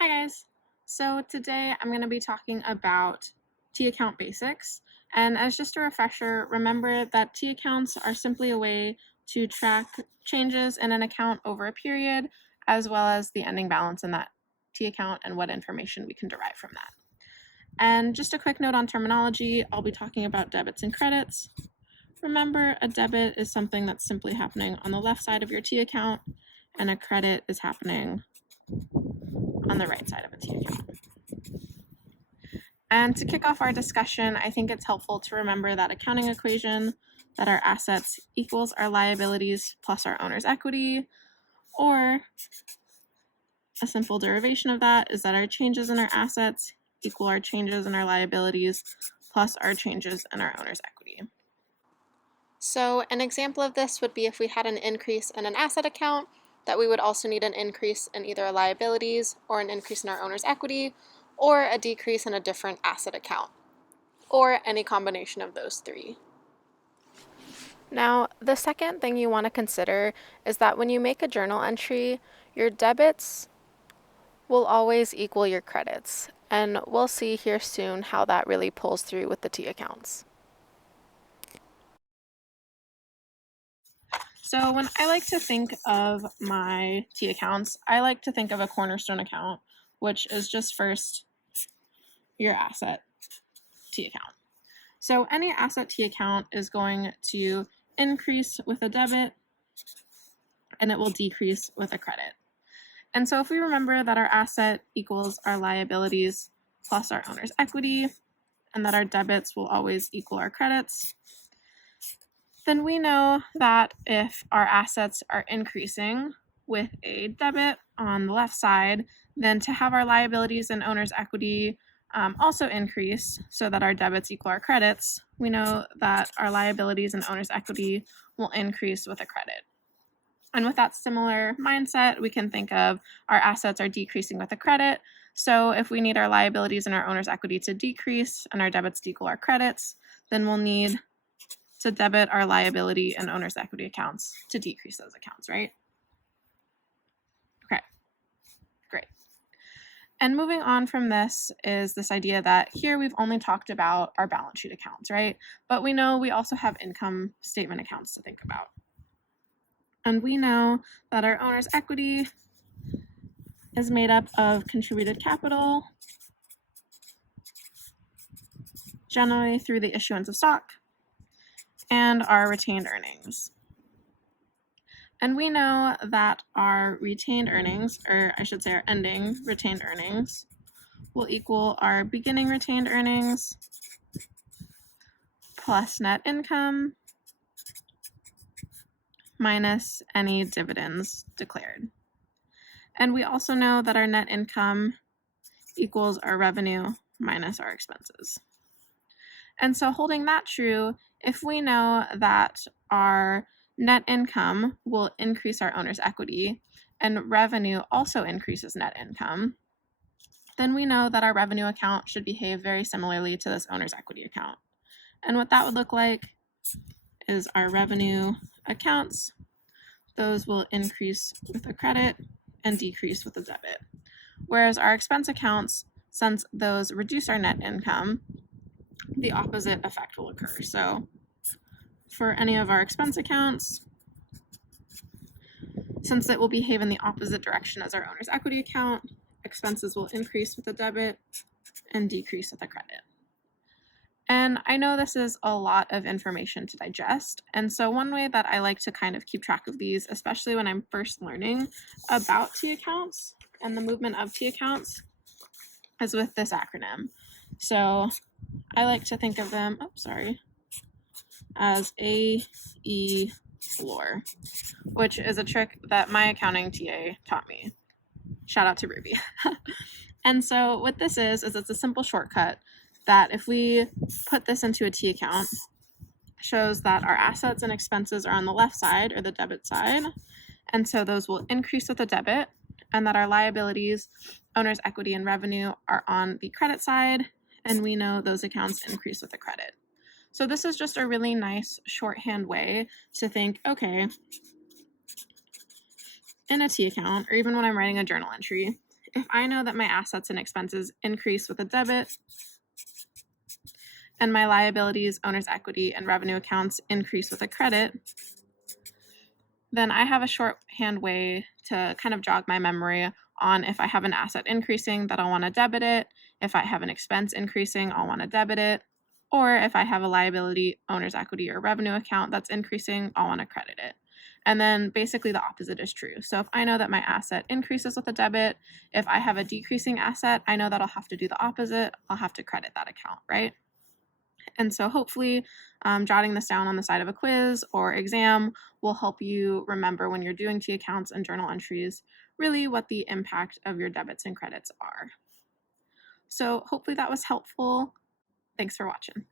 Hi guys! So today I'm going to be talking about T account basics. And as just a refresher, remember that T accounts are simply a way to track changes in an account over a period, as well as the ending balance in that T account and what information we can derive from that. And just a quick note on terminology, I'll be talking about debits and credits. Remember, a debit is something that's simply happening on the left side of your T account, and a credit is happening on the right side of a T account. And to kick off our discussion, I think it's helpful to remember that accounting equation that our assets equals our liabilities plus our owner's equity, or a simple derivation of that is that our changes in our assets equal our changes in our liabilities plus our changes in our owner's equity. So an example of this would be if we had an increase in an asset account, that we would also need an increase in either our liabilities or an increase in our owner's equity, or a decrease in a different asset account, or any combination of those three. Now, the second thing you want to consider is that when you make a journal entry, your debits will always equal your credits, and we'll see here soon how that really pulls through with the T accounts. So when I like to think of my T accounts, I like to think of a cornerstone account, which is just first your asset T account. So any asset T account is going to increase with a debit and it will decrease with a credit. And so if we remember that our asset equals our liabilities plus our owner's equity, and that our debits will always equal our credits, then we know that if our assets are increasing with a debit on the left side, then to have our liabilities and owner's equity also increase so that our debits equal our credits, we know that our liabilities and owner's equity will increase with a credit. And with that similar mindset, we can think of our assets are decreasing with a credit. So if we need our liabilities and our owner's equity to decrease and our debits to equal our credits, then we'll need to debit our liability and owner's equity accounts to decrease those accounts, right? Okay, great. And moving on from this is this idea that here we've only talked about our balance sheet accounts, right? But we know we also have income statement accounts to think about. And we know that our owner's equity is made up of contributed capital, generally through the issuance of stock, and our retained earnings. And we know that our retained earnings, or I should say our ending retained earnings, will equal our beginning retained earnings plus net income minus any dividends declared. And we also know that our net income equals our revenue minus our expenses. And so holding that true, if we know that our net income will increase our owner's equity and revenue also increases net income, then we know that our revenue account should behave very similarly to this owner's equity account. And what that would look like is our revenue accounts. Those will increase with a credit and decrease with a debit. Whereas our expense accounts, since those reduce our net income, the opposite effect will occur. So for any of our expense accounts, since it will behave in the opposite direction as our owner's equity account, expenses will increase with a debit and decrease with a credit. And I know this is a lot of information to digest, and so one way that I like to kind of keep track of these, especially when I'm first learning about T accounts and the movement of T accounts, is with this acronym. So I like to think of them, as AE floor, which is a trick that my accounting TA taught me. Shout out to Ruby. And so what this is it's a simple shortcut that if we put this into a T account, shows that our assets and expenses are on the left side or the debit side. And so those will increase with the debit, and that our liabilities, owner's equity, and revenue are on the credit side. And we know those accounts increase with the credit. So this is just a really nice shorthand way to think, okay, in a T account, or even when I'm writing a journal entry, if I know that my assets and expenses increase with a debit and my liabilities, owner's equity, and revenue accounts increase with a credit, then I have a shorthand way to kind of jog my memory on if I have an asset increasing that I'll want to debit it, if I have an expense increasing, I'll want to debit it, or if I have a liability, owner's equity, or revenue account that's increasing, I'll want to credit it. And then basically the opposite is true. So if I know that my asset increases with a debit, if I have a decreasing asset, I know that I'll have to do the opposite. I'll have to credit that account, right? And so hopefully jotting this down on the side of a quiz or exam will help you remember when you're doing T accounts and journal entries, really what the impact of your debits and credits are. So hopefully that was helpful. Thanks for watching.